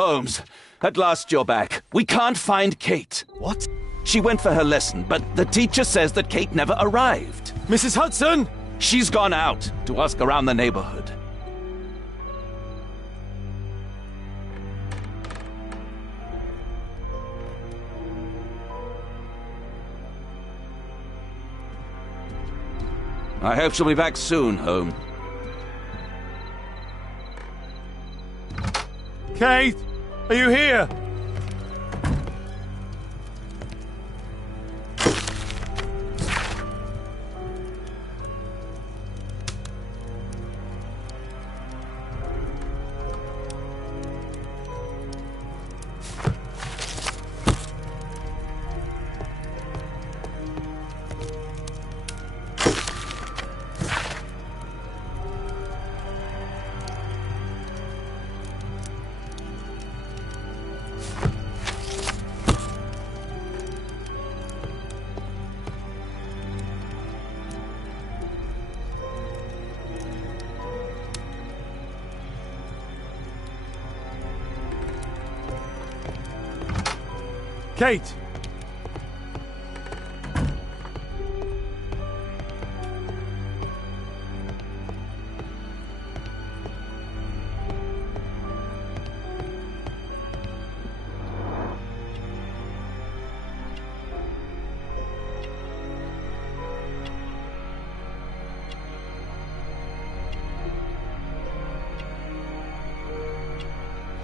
Holmes, at last you're back. We can't find Kate. What? She went for her lesson, but the teacher says that Kate never arrived. Mrs. Hudson! She's gone out to ask around the neighborhood. I hope she'll be back soon, Holmes. Kate! Are you here? Kate!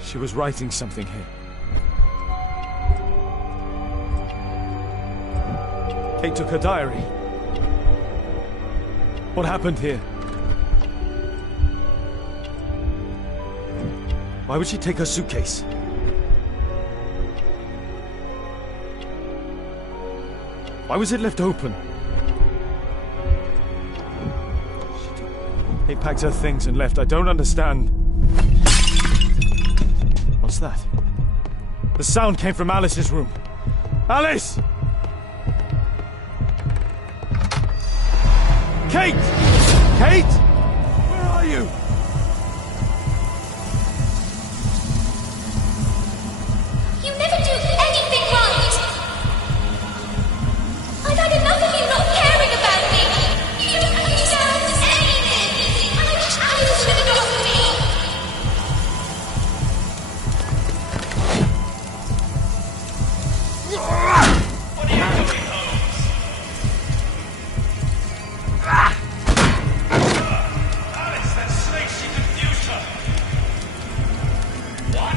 She was writing something here. Kate took her diary. What happened here? Why would she take her suitcase? Why was it left open? Kate packed her things and left. I don't understand. What's that? The sound came from Alice's room. Alice! Kate! Kate! Where are you? You never do anything right! I've had enough of you not caring about me! You don't understand anything! I wish Alice would adopt me! What are you doing, Holmes? Alice, that snake, she confused her. What?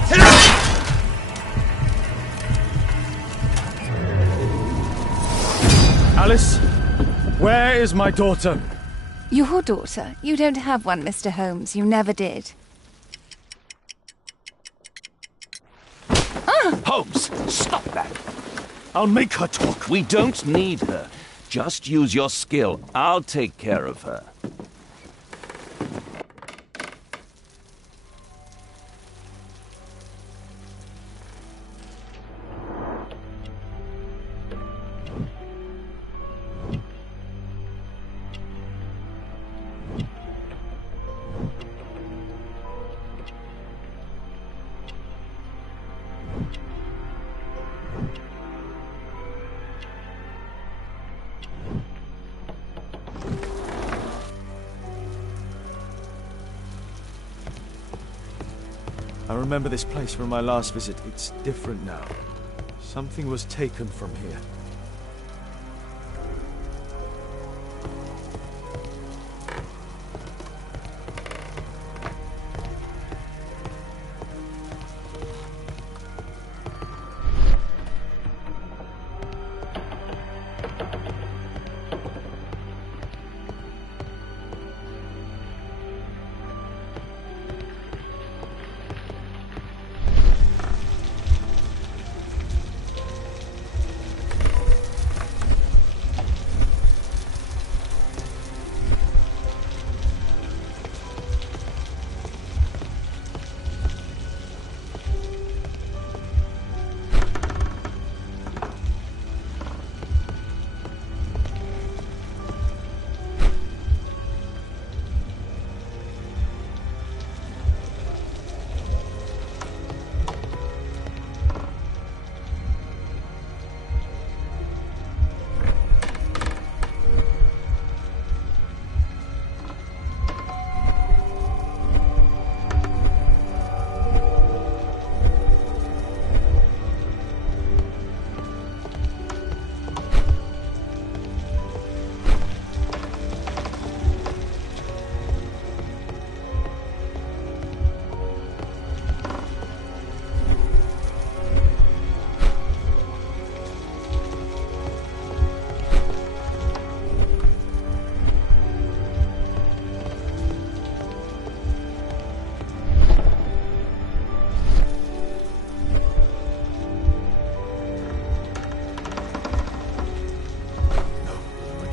Alice, where is my daughter? Your daughter? You don't have one, Mr. Holmes. You never did. Holmes, stop that! I'll make her talk. We don't need her. Just use your skill. I'll take care of her. I remember this place from my last visit. It's different now. Something was taken from here.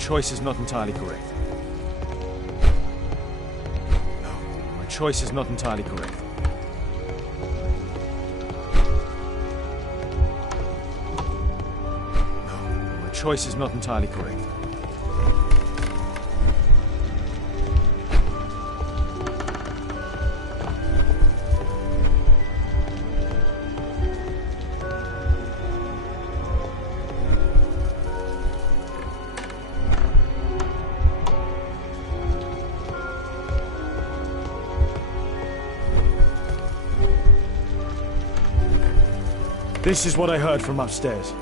choice is not entirely correct. No, my choice is not entirely correct. No, my choice is not entirely correct. This is what I heard from upstairs.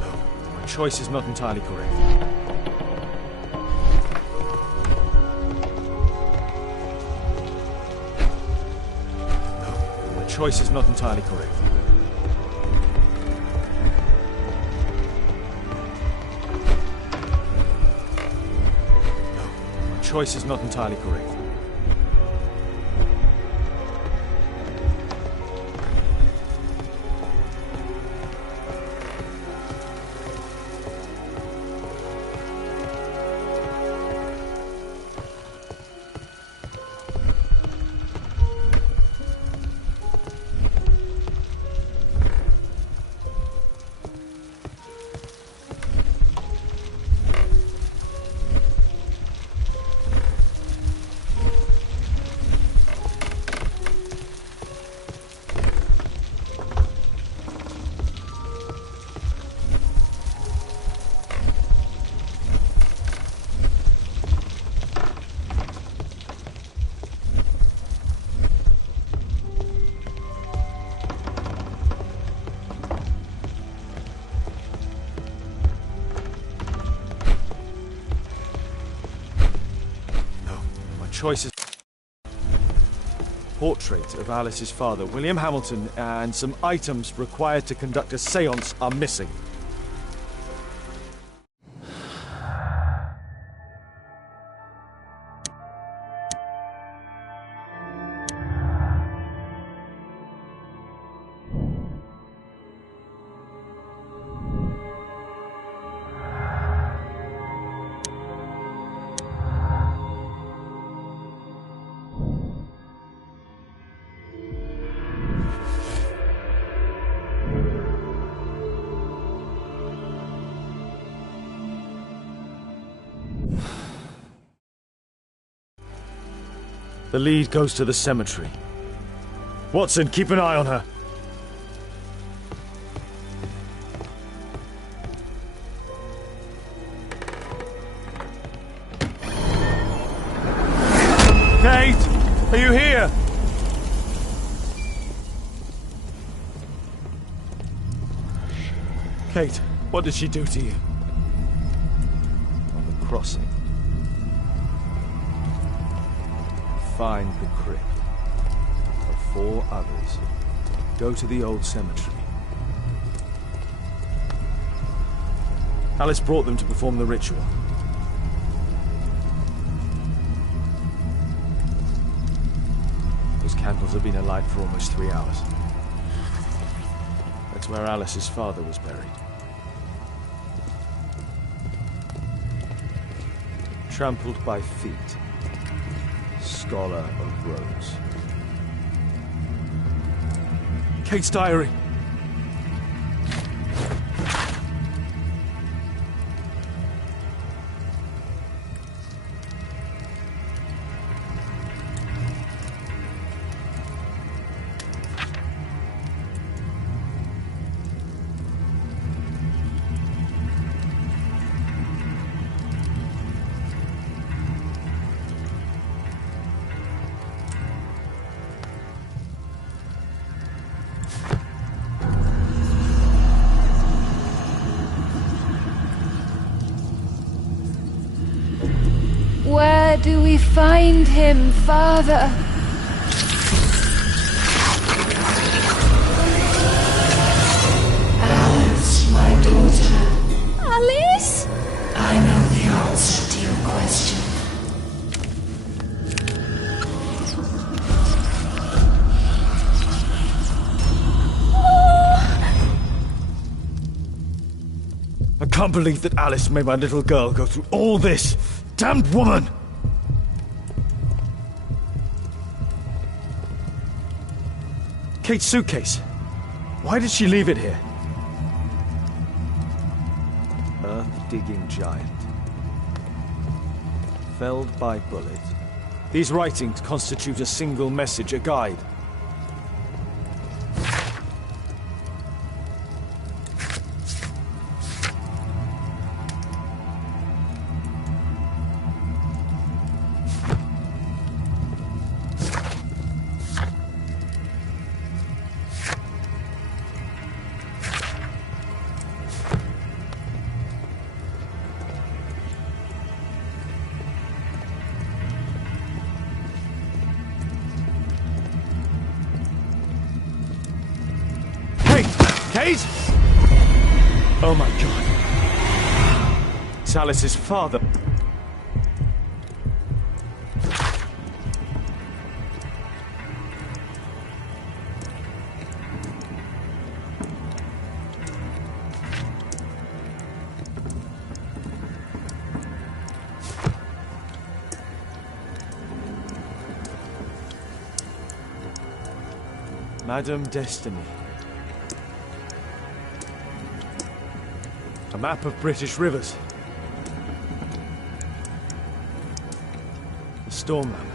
No, my choice is not entirely correct. No, my choice is not entirely correct. Choice is not entirely correct. Choices. Portrait of Alice's father, William Hamilton, and some items required to conduct a séance are missing. The lead goes to the cemetery. Watson, keep an eye on her. Kate! Are you here? Kate, what did she do to you? On the crossing. Find the crypt of 4 others. Go to the old cemetery. Alice brought them to perform the ritual. Those candles have been alight for almost 3 hours. That's where Alice's father was buried. Trampled by feet. Scholar of Rose. Kate's diary. Where do we find him, Father? Alice, my daughter. Alice? I know the answer to your question. can't believe that Alice made my little girl go through all this. Damned woman! Kate's suitcase. Why did she leave it here? Earth-digging giant. Felled by bullet. These writings constitute a single message, a guide. Kate! Oh my God. It's Alice's father. Madam Destiny. A map of British rivers. The storm lamp.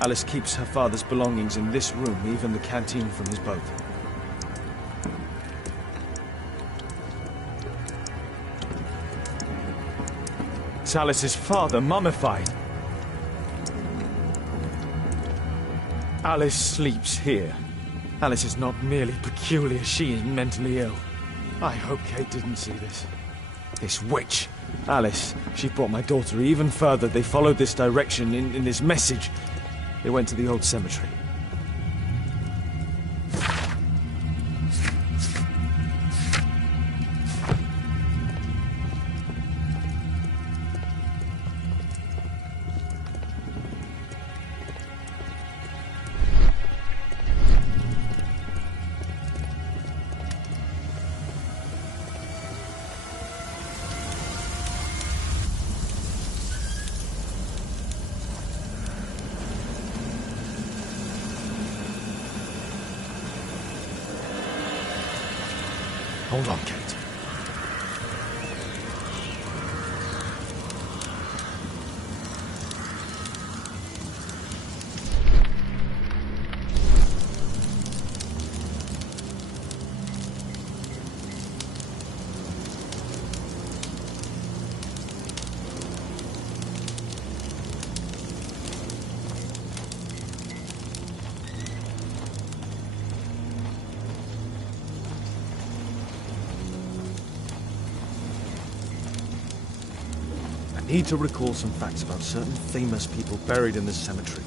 Alice keeps her father's belongings in this room, even the canteen from his boat. It's Alice's father, mummified. Alice sleeps here. Alice is not merely peculiar, she is mentally ill. I hope Kate didn't see this. This witch. Alice, she brought my daughter even further. They followed this direction in this message. They went to the old cemetery. Hold on, Kate. I need to recall some facts about certain famous people buried in this cemetery.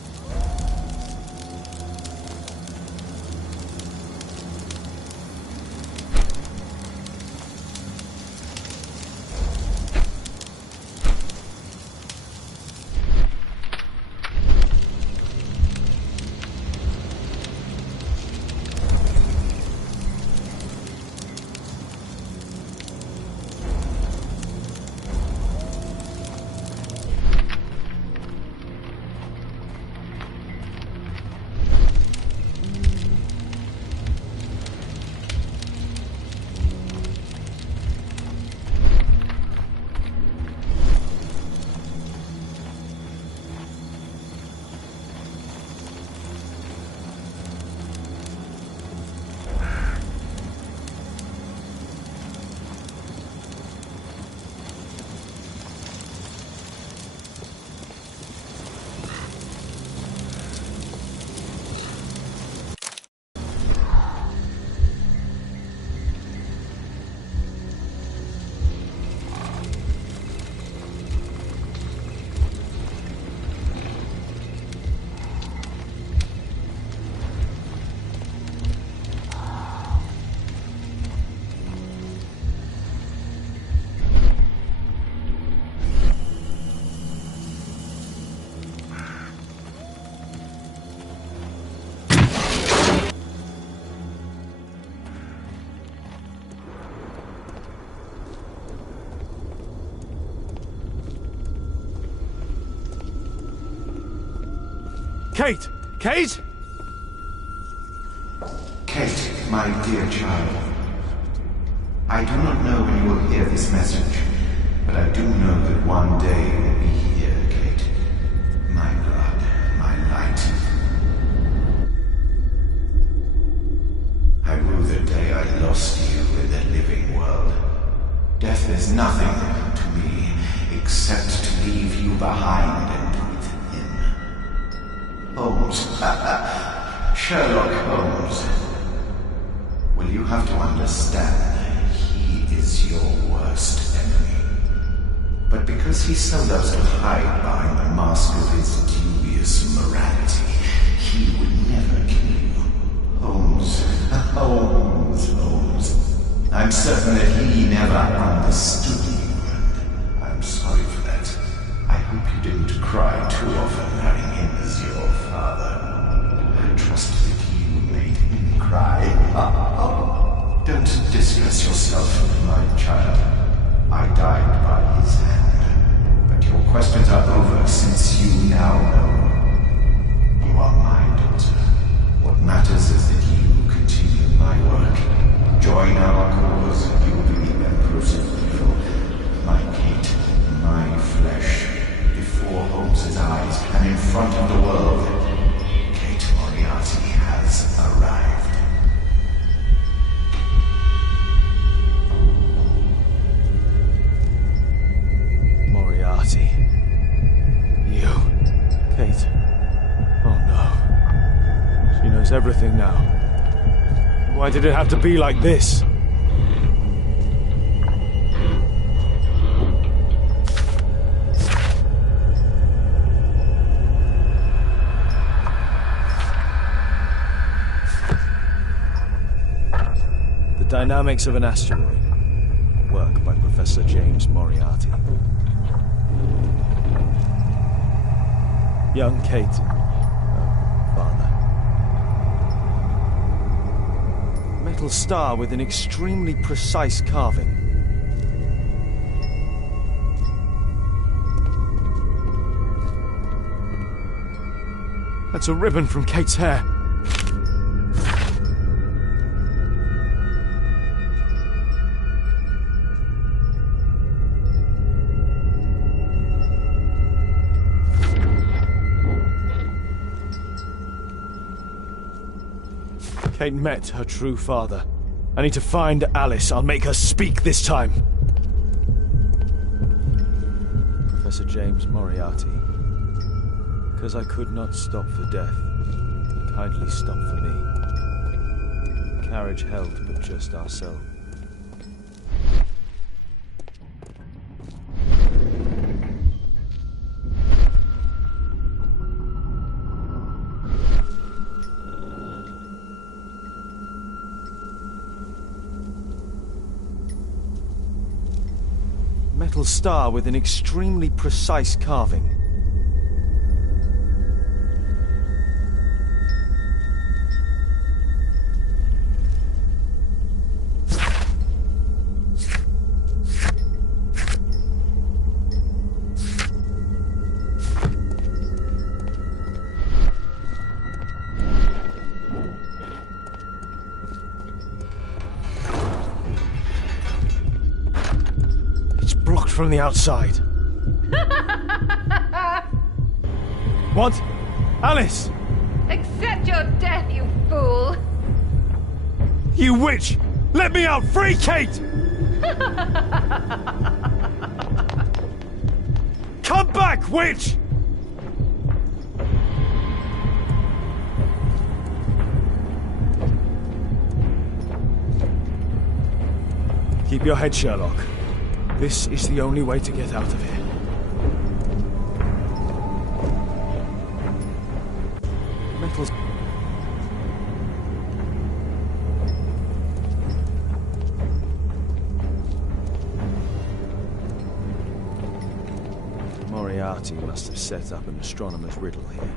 Kate! Kate? Kate, my dear child. I do not know when you will hear this message, but I do know that one day you will be here, Kate. My blood, my light. I rue the day I lost you in the living world. Death is nothing to me, except to leave you behind and with him. Holmes. Sherlock Holmes. Well, you have to understand, he is your worst enemy. But because he so loves to hide behind the mask of his dubious morality, he would never kill you. Holmes. Holmes. I'm certain that he never understood you, and I'm sorry for that. I hope you didn't cry too often having him as your father. I trust that you made him cry. Don't distress yourself, my child. I died by his hand. But your questions are over since you now know. You are my daughter. What matters is that you continue my work. Join our cause, and you will be the empress of evil. My Kate, my flesh, before Holmes's eyes and in front of the world. Kate Moriarty has arrived. Moriarty. You. Kate. Oh no. She knows everything now. Why did it have to be like this? The Dynamics of an Asteroid. Work by Professor James Moriarty. Young Kate. Father. Metal star with an extremely precise carving. That's a ribbon from Kate's hair. Kate met her true father. I need to find Alice. I'll make her speak this time. Professor James Moriarty. Because I could not stop for death, kindly stop for me. The carriage held but just ourselves. Metal star with an extremely precise carving. From the outside. What? Alice! Accept your death, you fool! You witch! Let me out! Free Kate! Come back, witch! Keep your head, Sherlock. This is the only way to get out of here. Metals. Moriarty must have set up an astronomer's riddle here.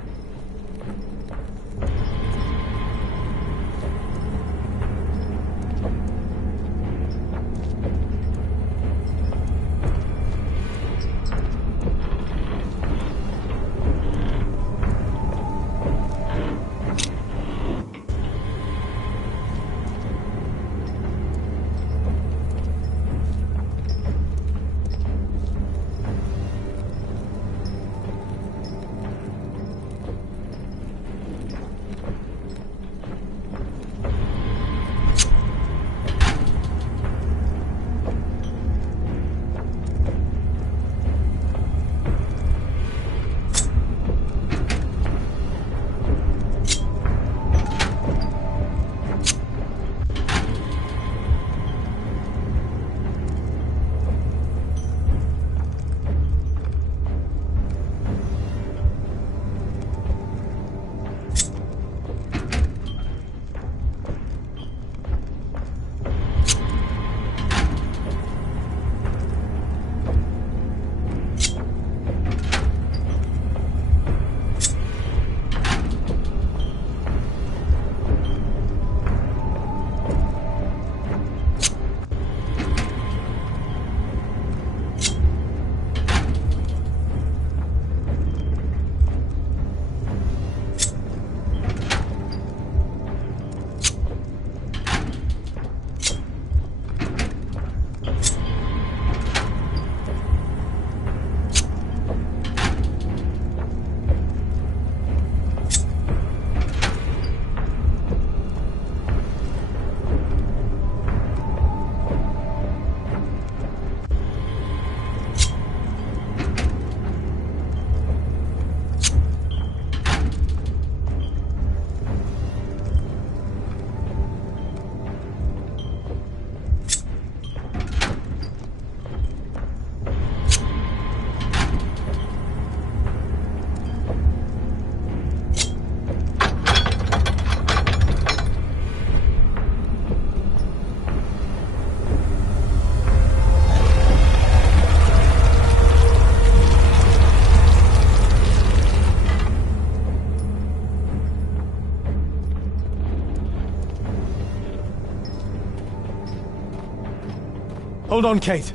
Hold on, Kate.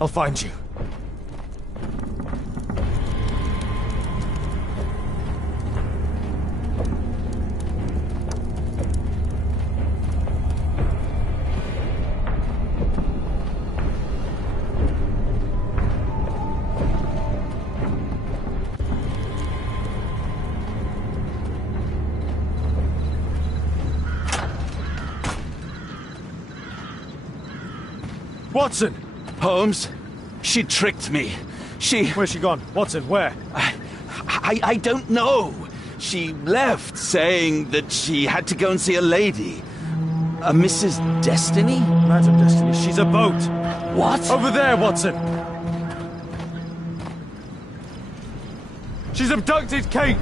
I'll find you. Watson! Holmes, she tricked me. Where's she gone? Watson, where? I don't know. She left saying that she had to go and see a lady. A Mrs. Destiny? Madam Destiny, she's a boat. What? Over there, Watson! She's abducted Kate!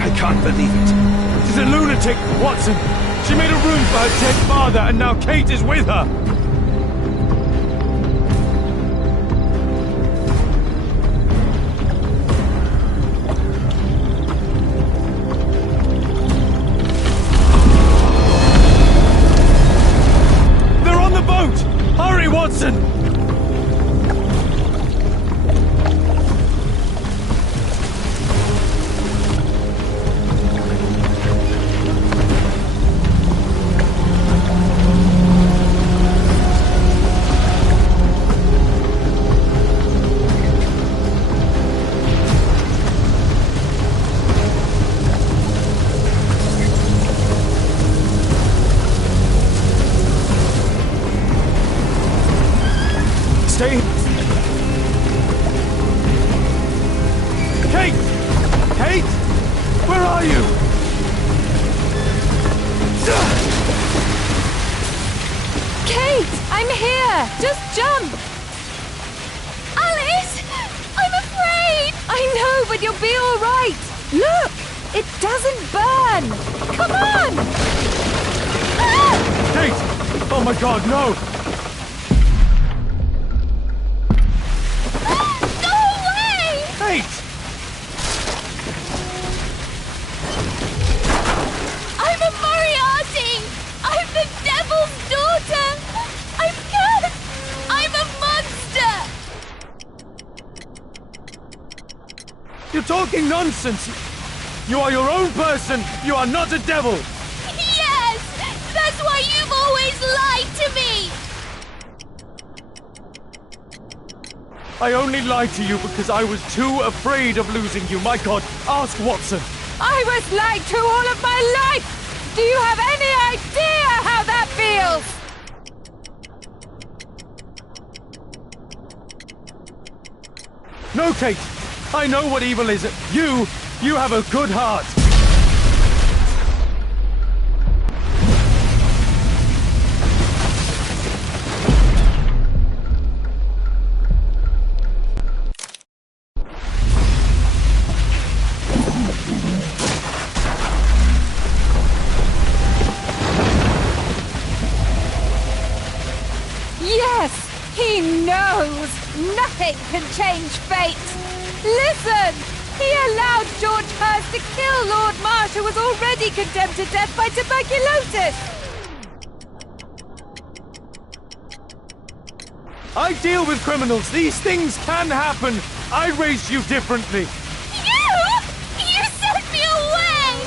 I can't believe it. She's a lunatic, Watson! She made a room for her dead father, and now Kate is with her! They're on the boat! Hurry, Watson! Stay. Kate! Kate! Where are you? Kate! I'm here! Just jump! Alice! I'm afraid! I know, but you'll be all right! Look! It doesn't burn! Come on! Ah! Kate! Oh my god, no! Go away! Kate! I'm a Moriarty! I'm the devil's daughter! I'm cursed! I'm a monster! You're talking nonsense! You are your own person! You are not a devil! Yes! That's why you've always lied to me! I only lied to you because I was too afraid of losing you. My god, ask Watson! I was lied to all of my life! Do you have any idea how that feels? No, Kate! I know what evil is. You have a good heart! Yes! He knows! Nothing can change fate! Listen! He allowed George Hurst to kill Lord Marsh, who was already condemned to death by tuberculosis! I deal with criminals. These things can happen. I raised you differently. You? You sent me away!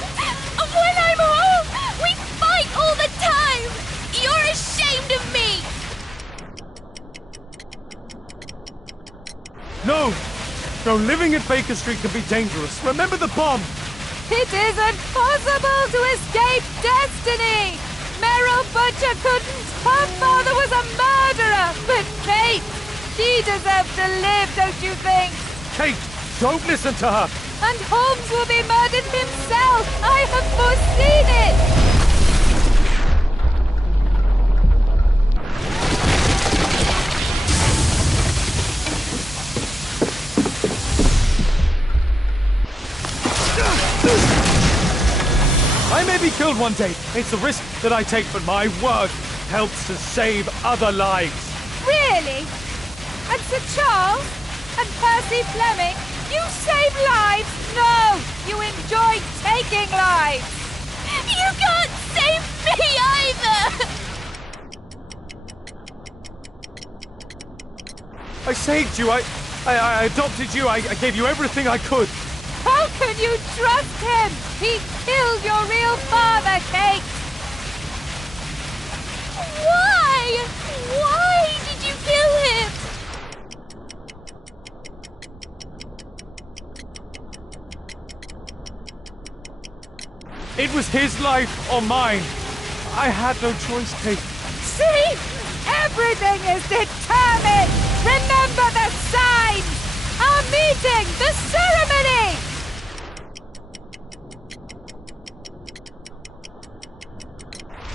When I'm home, we fight all the time! You're ashamed of me! No! No, living at Baker Street can be dangerous. Remember the bomb! It isn't possible to escape destiny! Merrill Butcher couldn't! Her father was a murderer! But Kate! She deserves to live, don't you think? Kate, don't listen to her! And Holmes will be murdered himself! I have foreseen it! I may be killed one day. It's the risk that I take, but my work helps to save other lives. Really? And Sir Charles? And Percy Fleming? You save lives? No! You enjoy taking lives! You can't save me either! I saved you. I adopted you. I gave you everything I could. How can you trust him? He killed your real father, Kate! Why? Why did you kill him? It was his life or mine. I had no choice, Kate. See? Everything is determined! Remember the signs! Our meeting! The ceremony!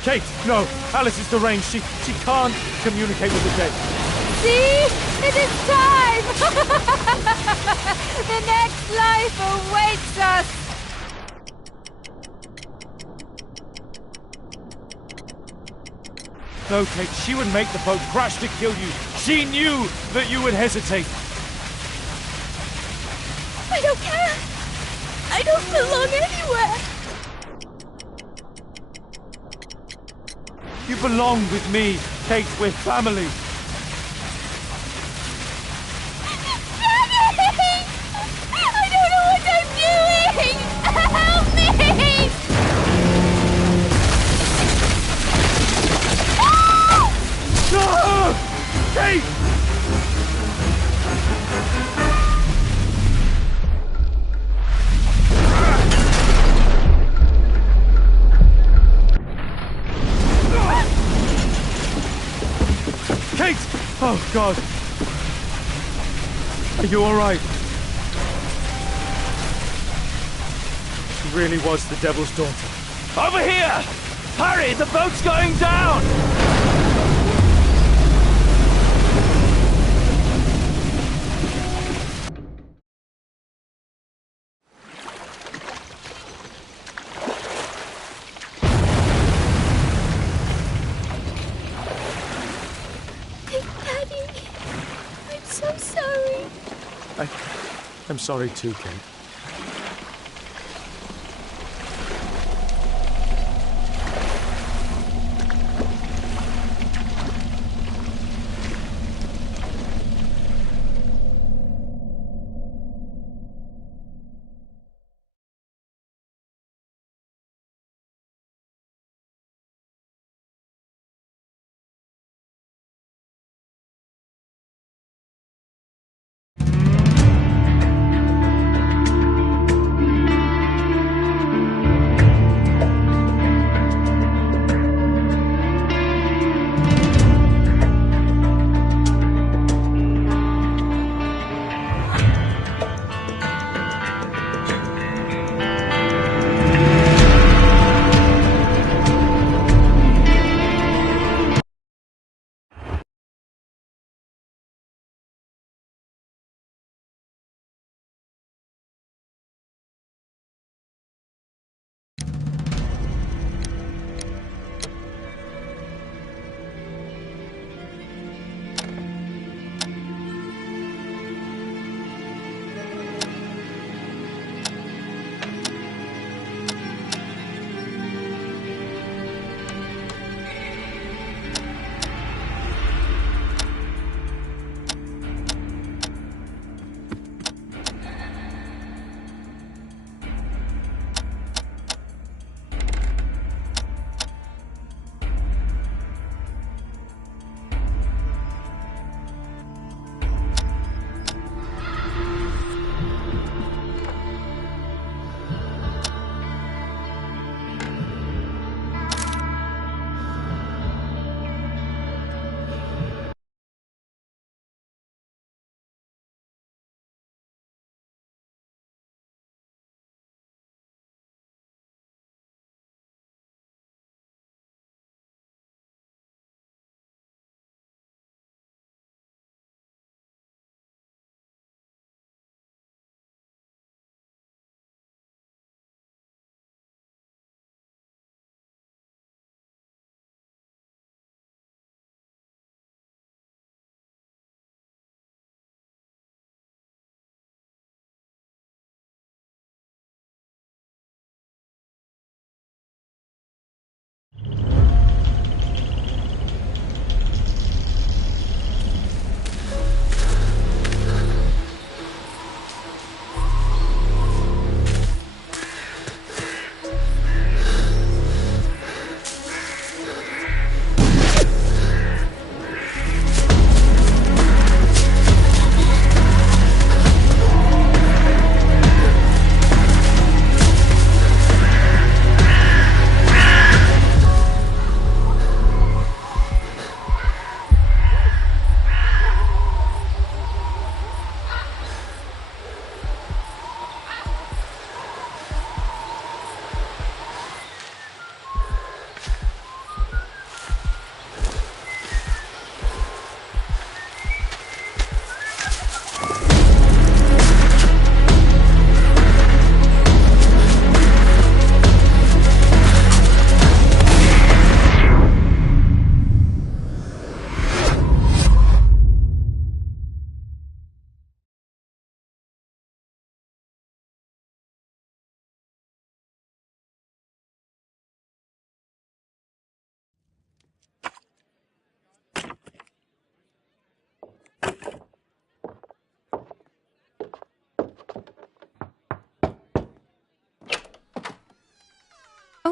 Kate, no. Alice is deranged. She can't communicate with the dead. See? It is time! The next life awaits us! No, Kate, she would make the boat crash to kill you. She knew that you would hesitate. I don't care. I don't belong anywhere. You belong with me, Kate. We're family. Daddy! I don't know what I'm doing! Help me! No! Kate! Kate! Oh, God. Are you all right? She really was the devil's daughter. Over here! Hurry, the boat's going down! Daddy, I'm so sorry. I'm sorry too, Kate.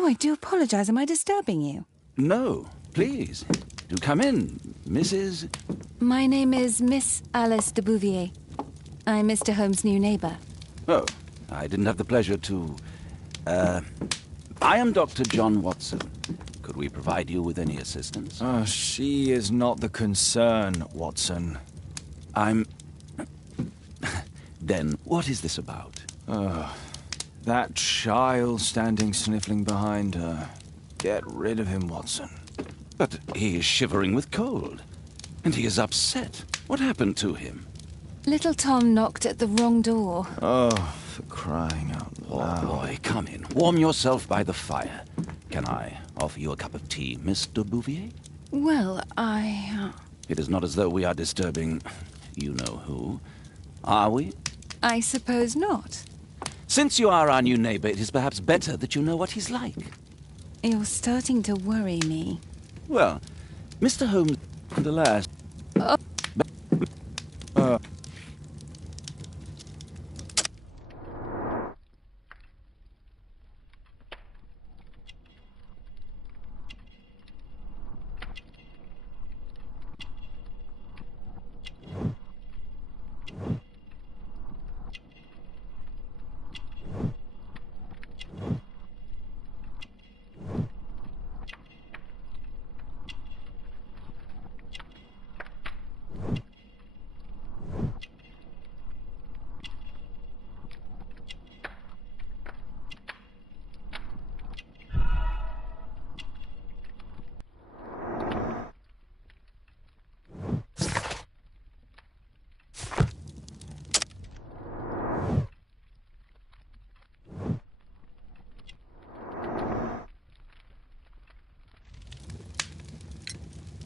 I do apologise. Am I disturbing you? No, please. Do come in, Mrs. My name is Miss Alice de Bouvier. I'm Mr. Holmes' new neighbour. Oh, I didn't have the pleasure to... I am Dr. John Watson. Could we provide you with any assistance? She is not the concern, Watson. I'm... Then, what is this about? That child standing sniffling behind her. Get rid of him, Watson. But he is shivering with cold. And he is upset. What happened to him? Little Tom knocked at the wrong door. Oh, for crying out loud. Oh, boy, come in. Warm yourself by the fire. Can I offer you a cup of tea, Mr. Bouvier? Well, It is not as though we are disturbing you-know-who. Are we? I suppose not. Since you are our new neighbor, it is perhaps better that you know what he's like. You're starting to worry me. Well, Mr. Holmes, alas...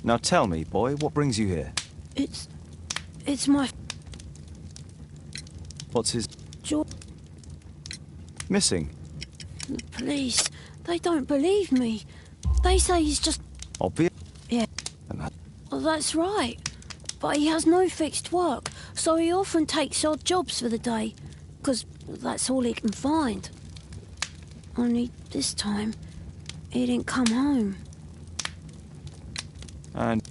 Now tell me, boy, what brings you here? It's my... What's his... George. Missing? The police, they don't believe me. They say he's just... Obvious? Yeah. And that... Well, that's right. But he has no fixed work, so he often takes odd jobs for the day, because that's all he can find. Only this time, he didn't come home. And...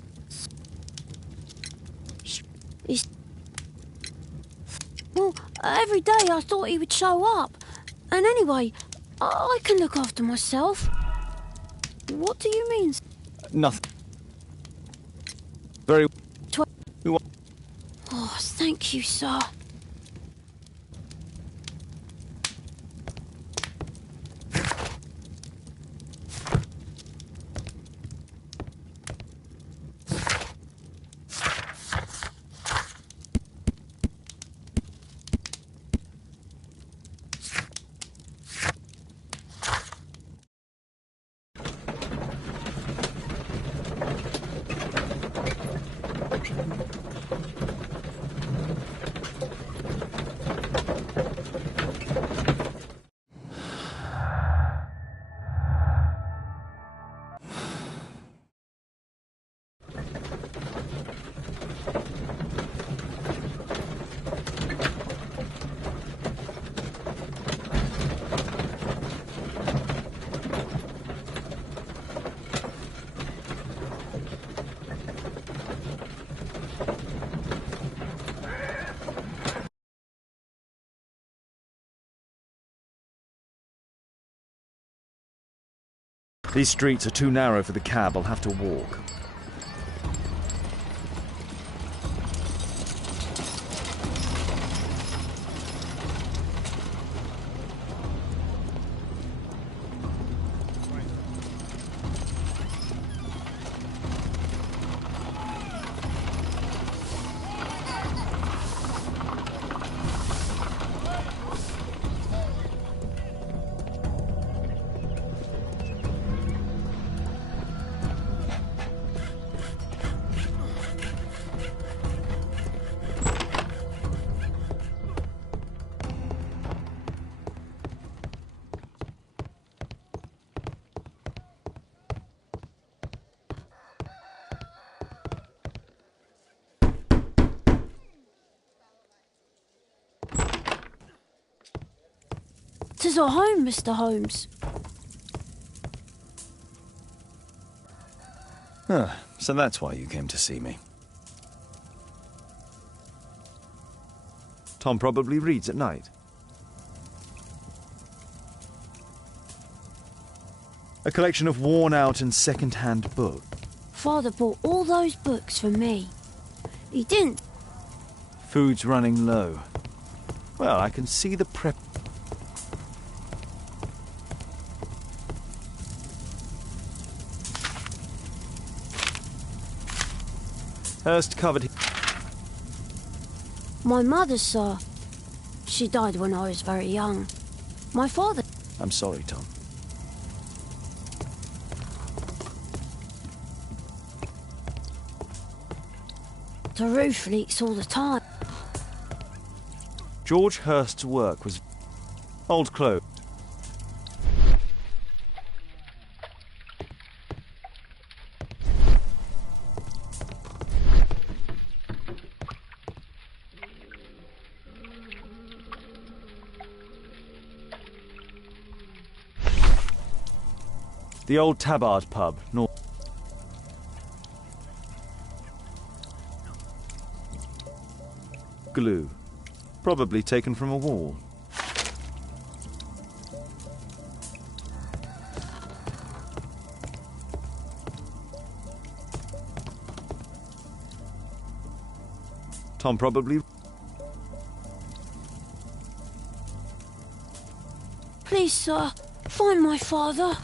He's... Well, every day I thought he would show up. And anyway, I can look after myself. What do you mean? Nothing. Very... Oh, thank you, sir. These streets are too narrow for the cab. I'll have to walk. Tis our home, Mr. Holmes. So that's why you came to see me. Tom probably reads at night. A collection of worn-out and second-hand books. Father bought all those books for me. He didn't. Food's running low. Well, I can see the prep... Hurst covered... My mother, sir. She died when I was very young. My father... I'm sorry, Tom. The roof leaks all the time. George Hurst's work was... old clothes. The old Tabard pub, north. Glue. Probably taken from a wall. Tom probably... Please, sir, find my father.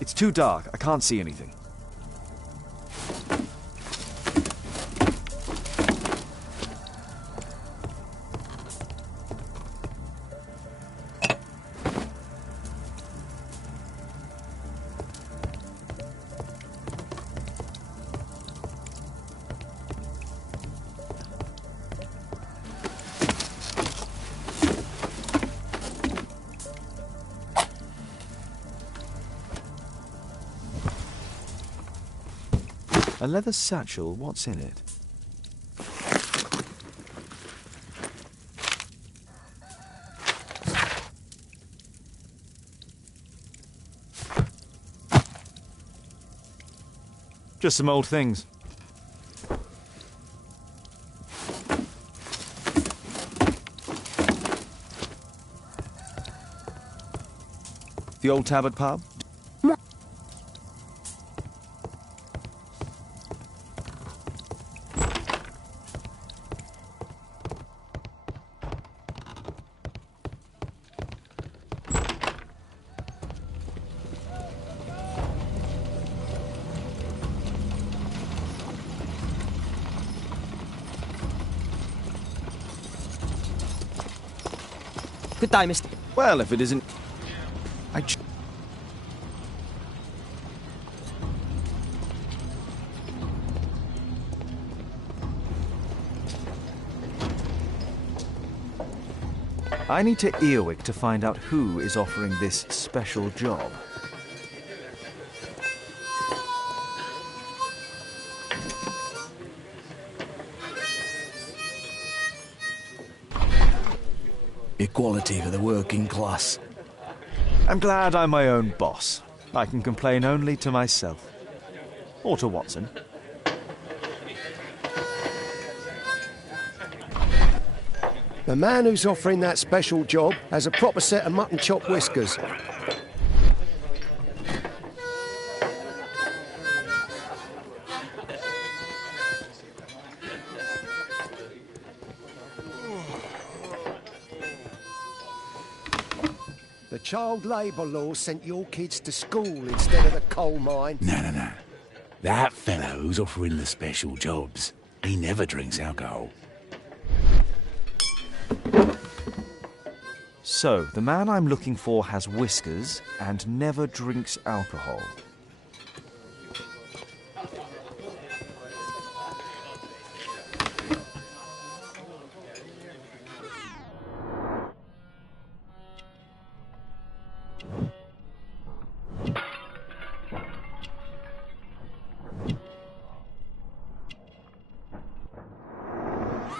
It's too dark. I can't see anything. A leather satchel, what's in it? Just some old things. The old Tabard pub? Good day, mister. Well, if it isn't... I need to Earwick to find out who is offering this special job. Equality for the working class. I'm glad I'm my own boss. I can complain only to myself. Or to Watson. The man who's offering that special job has a proper set of mutton chop whiskers. The child labour law sent your kids to school instead of the coal mine. No. That fellow who's offering the special jobs, he never drinks alcohol. So, the man I'm looking for has whiskers and never drinks alcohol.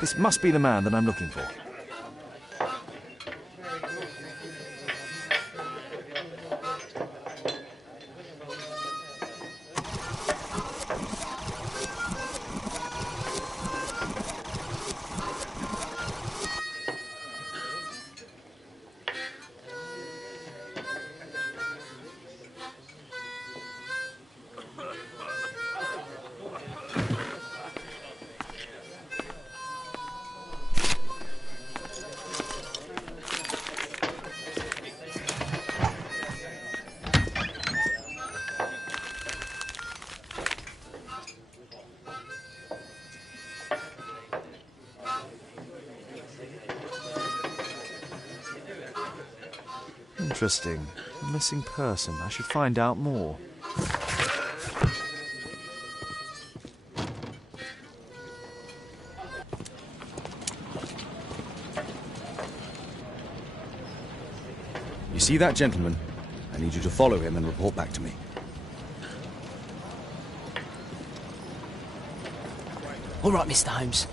This must be the man that I'm looking for. Interesting. A missing person. I should find out more. You see that gentleman? I need you to follow him and report back to me. All right, Mr. Holmes.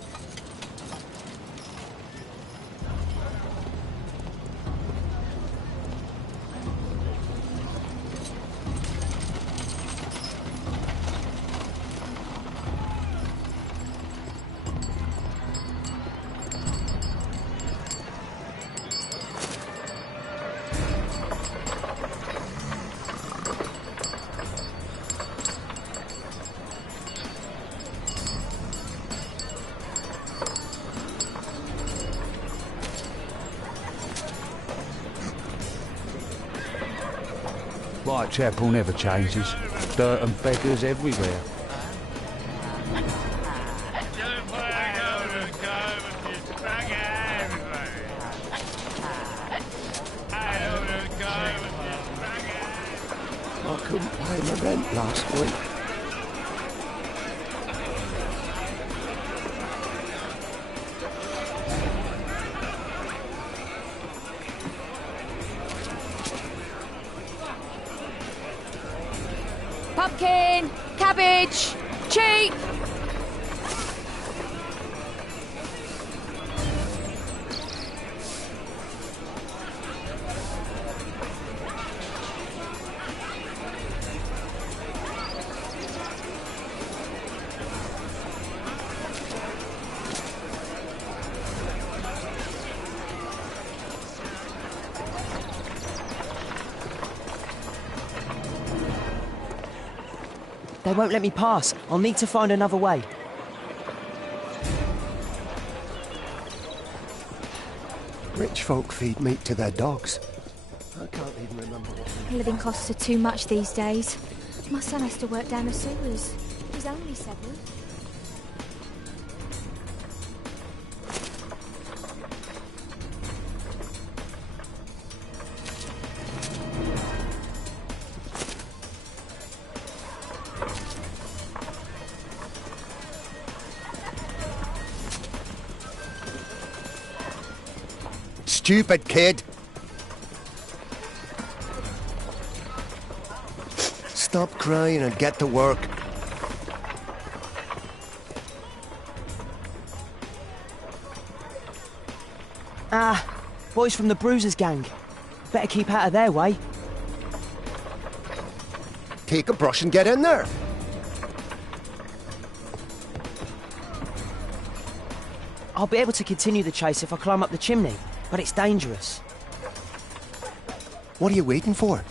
Whitechapel never changes. Dirt and beggars everywhere. I couldn't pay my rent last week. Pumpkin, cabbage, cheap. They won't let me pass. I'll need to find another way. Rich folk feed meat to their dogs. I can't even remember what... Living costs are too much these days. My son has to work down the sewers. He's only 7. Stupid kid! Stop crying and get to work. Ah, boys from the Bruisers gang. Better keep out of their way. Take a brush and get in there. I'll be able to continue the chase if I climb up the chimney, but it's dangerous. What are you waiting for?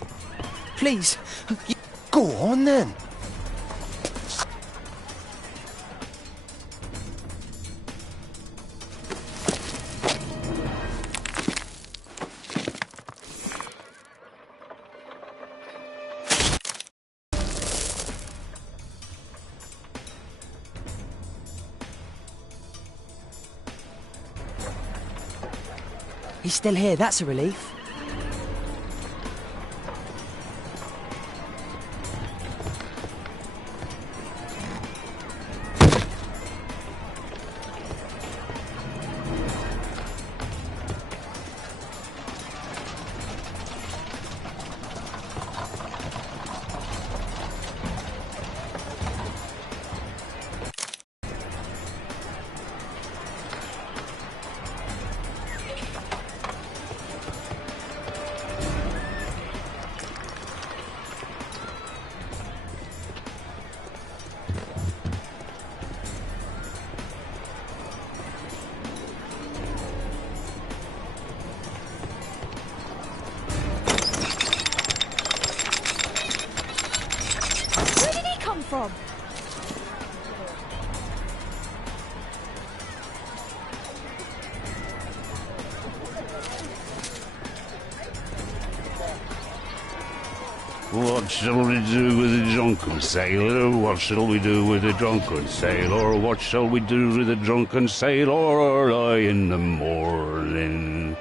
Please. Go on then. He's still here, that's a relief. From? What shall we do with a drunken sailor? What shall we do with a drunken sailor? What shall we do with a drunken sailor early in the morning?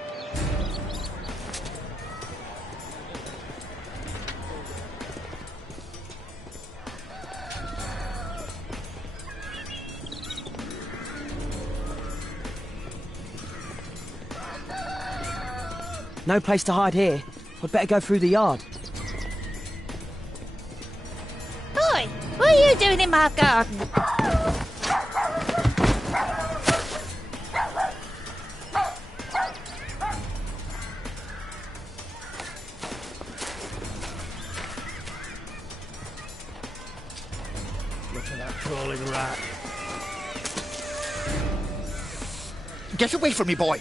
No place to hide here. We'd better go through the yard. Oi! What are you doing in my garden? Look at that crawling rat. Get away from me, boy!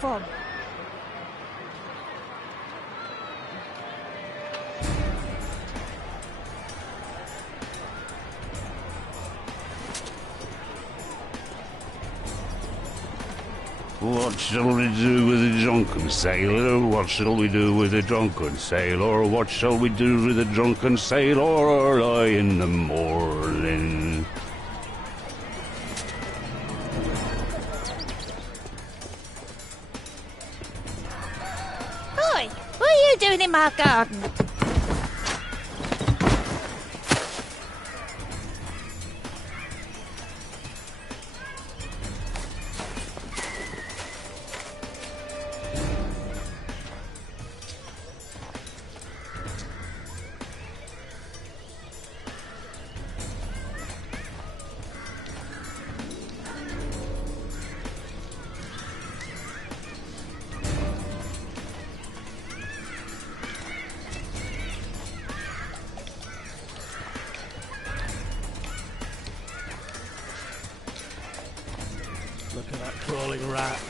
From? What shall we do with a drunken sailor? What shall we do with a drunken sailor? What shall we do with a drunken sailor early in the morning? Oi! What are you doing in my garden? Look at that crawling rat.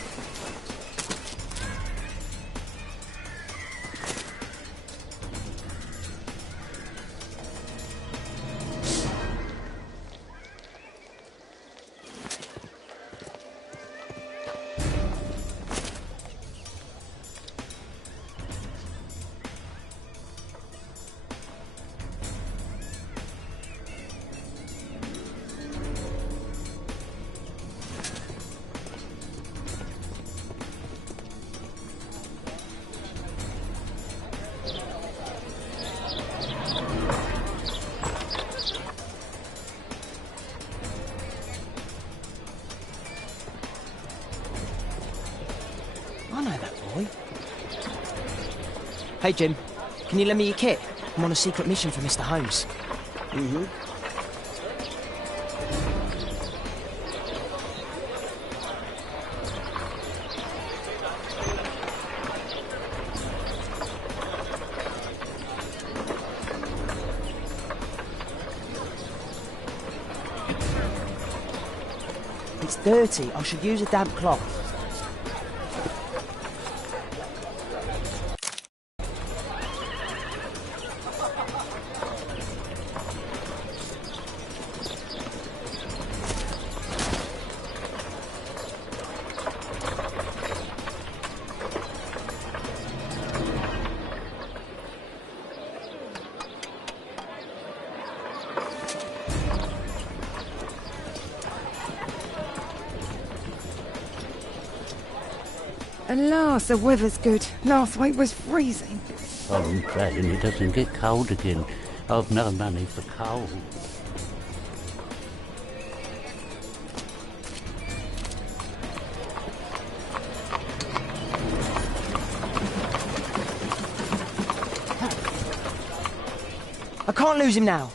I know that boy. Hey, Jim. Can you lend me your kit? I'm on a secret mission for Mr. Holmes. Mm-hmm. It's dirty. I should use a damp cloth. At last, the weather's good. Last week was freezing. I'm praying it doesn't get cold again. I've no money for coal. I can't lose him now.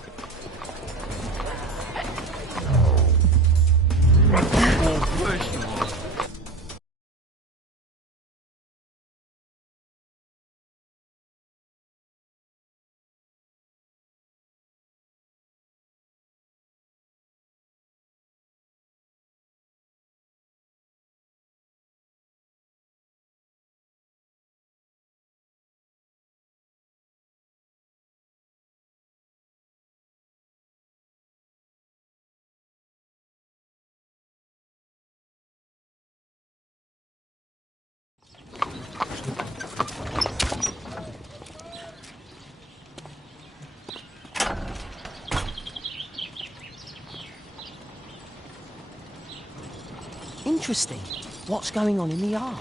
interesting. What's going on in the yard?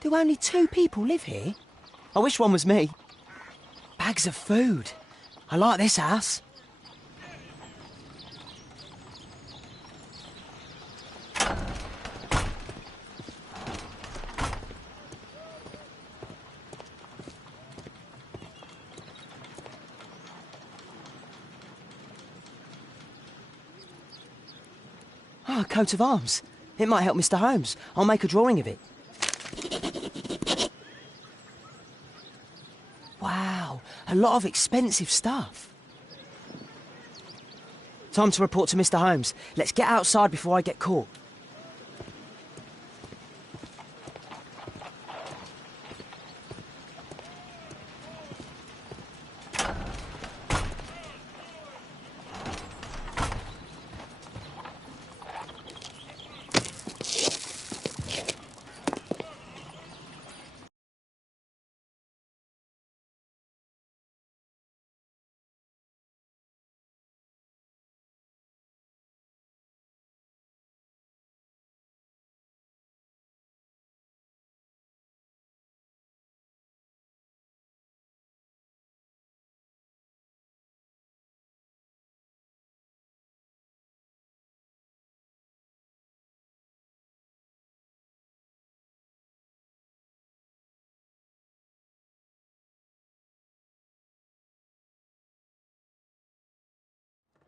Do only 2 people live here? I wish one was me. Bags of food. I like this house. Ah, a coat of arms. It might help Mr. Holmes. I'll make a drawing of it. Wow, a lot of expensive stuff. Time to report to Mr. Holmes. Let's get outside before I get caught.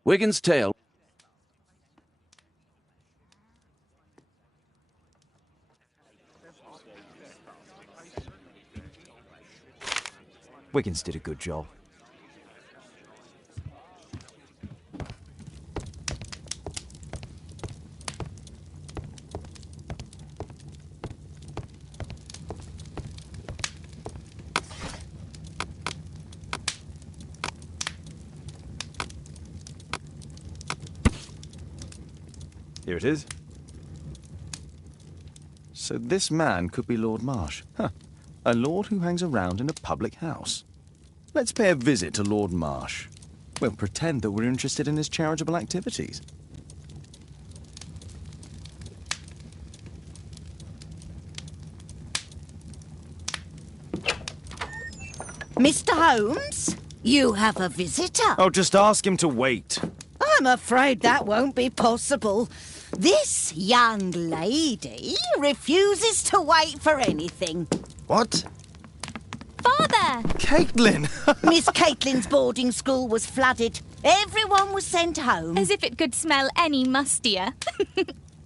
Wigan's tale. Wiggins did a good job. Here it is. So this man could be Lord Marsh. Huh. A lord who hangs around in a public house. Let's pay a visit to Lord Marsh. We'll pretend that we're interested in his charitable activities. Mr. Holmes, you have a visitor. Oh, just ask him to wait. I'm afraid that won't be possible. This young lady refuses to wait for anything. What? Father! Caitlin! Miss Caitlin's boarding school was flooded. Everyone was sent home. As if it could smell any mustier.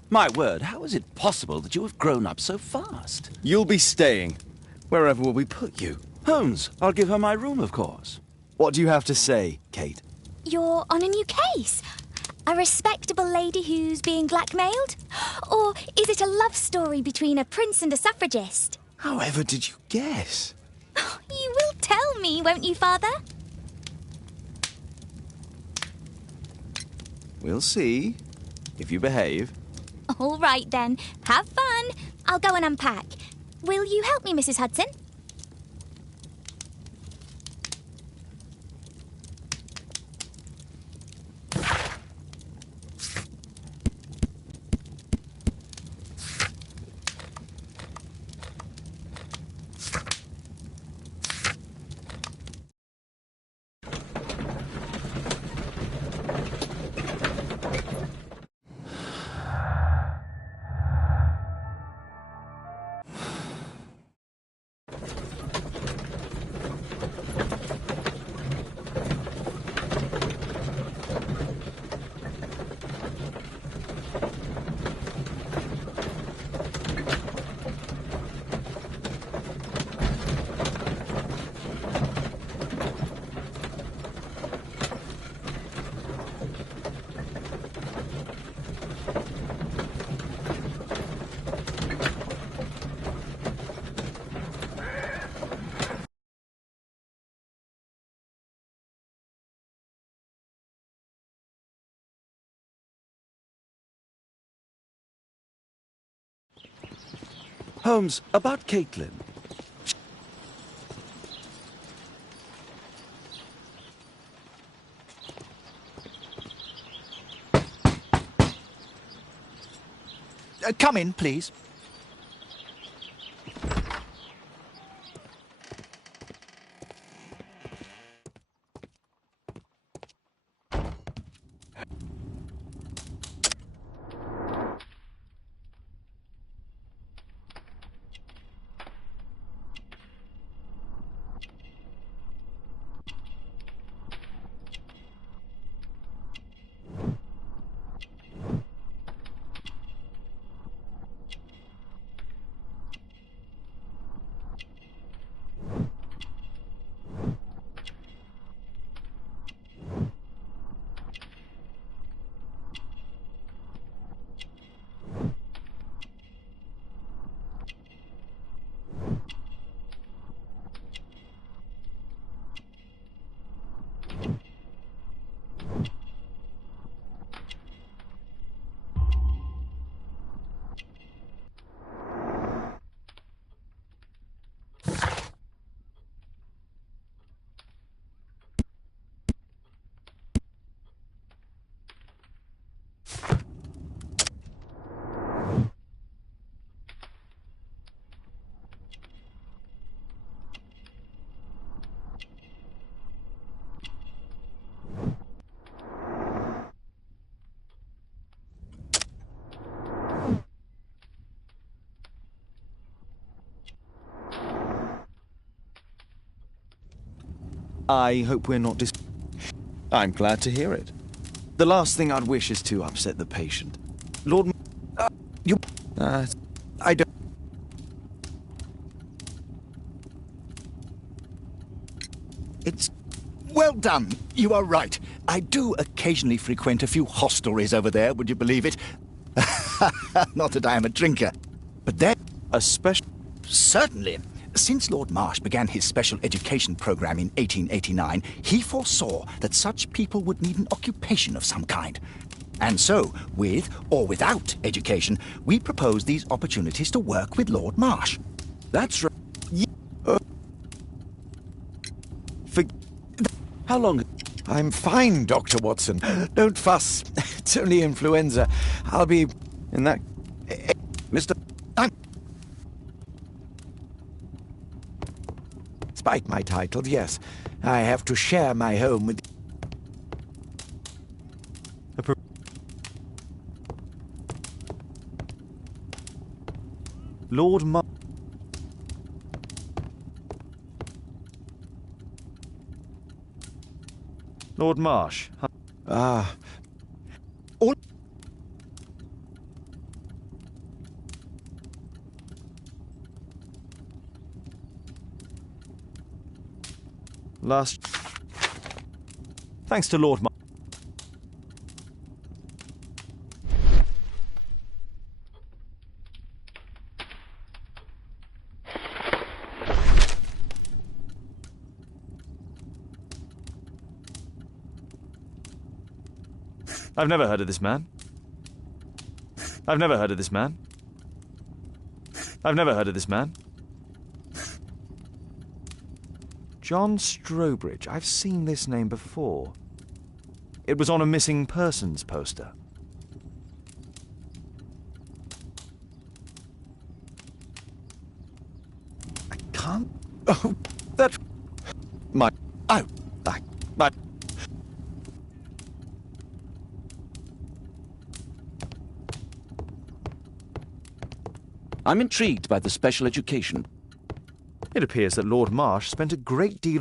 My word, how is it possible that you have grown up so fast? You'll be staying. Wherever will we put you? Holmes, I'll give her my room, of course. What do you have to say, Kate? You're on a new case. A respectable lady who's being blackmailed? Or is it a love story between a prince and a suffragist? However did you guess? You will tell me, won't you, Father? We'll see, if you behave. All right, then. Have fun. I'll go and unpack. Will you help me, Mrs. Hudson? Holmes, about Caitlin. Come in, please. I hope we're not I'm glad to hear it. The last thing I'd wish is to upset the patient. Lord... I don't... It's... Well done. You are right. I do occasionally frequent a few hostelries over there, would you believe it? Not that I am a drinker. But there... A special... Certainly. Since Lord Marsh began his special education program in 1889, he foresaw that such people would need an occupation of some kind. And so, with or without education, we propose these opportunities to work with Lord Marsh. That's right. How long? I'm fine, Dr. Watson. Don't fuss. It's only influenza. I'll be... In that... Mr... Despite my title, yes. I have to share my home with... Lord Marsh... Lord Marsh. Ah. All... Last... Thanks to Lord Marsh. I've never heard of this man. I've never heard of this man. I've never heard of this man. John Strobridge. I've seen this name before. It was on a missing persons poster. I can't... Oh, that... My... Oh, my... I'm intrigued by the special education. It appears that Lord Marsh spent a great deal...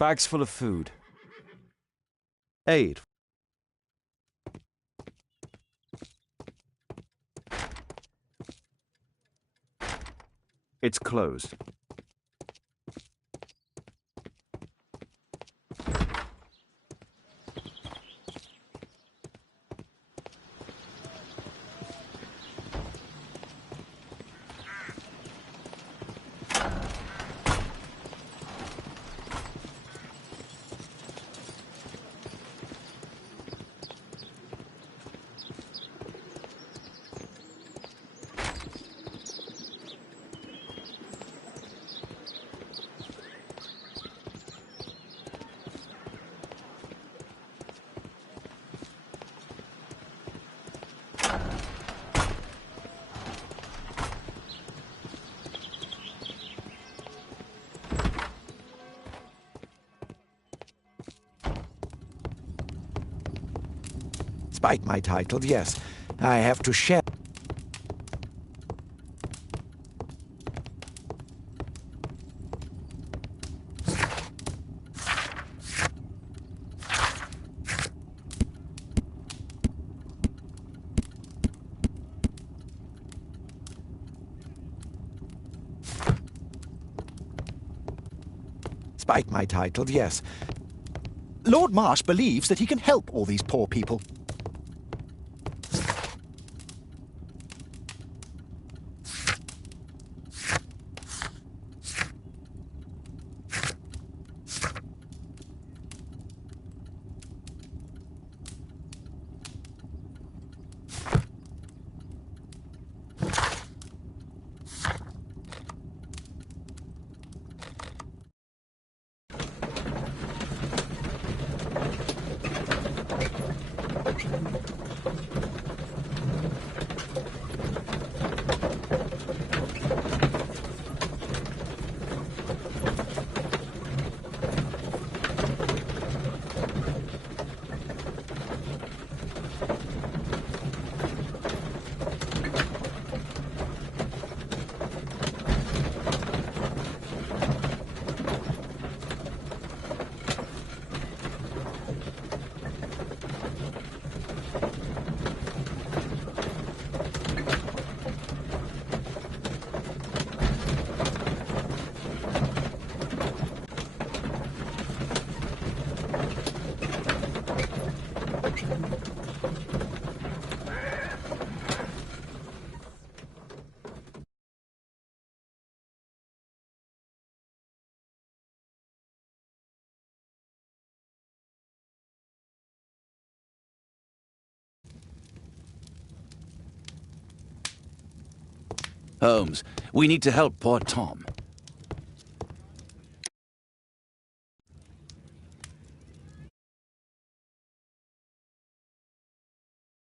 Bags full of food. Aid. It's closed. Despite my title, yes, I have to share. Despite my title, yes. Lord Marsh believes that he can help all these poor people. Holmes, we need to help poor Tom.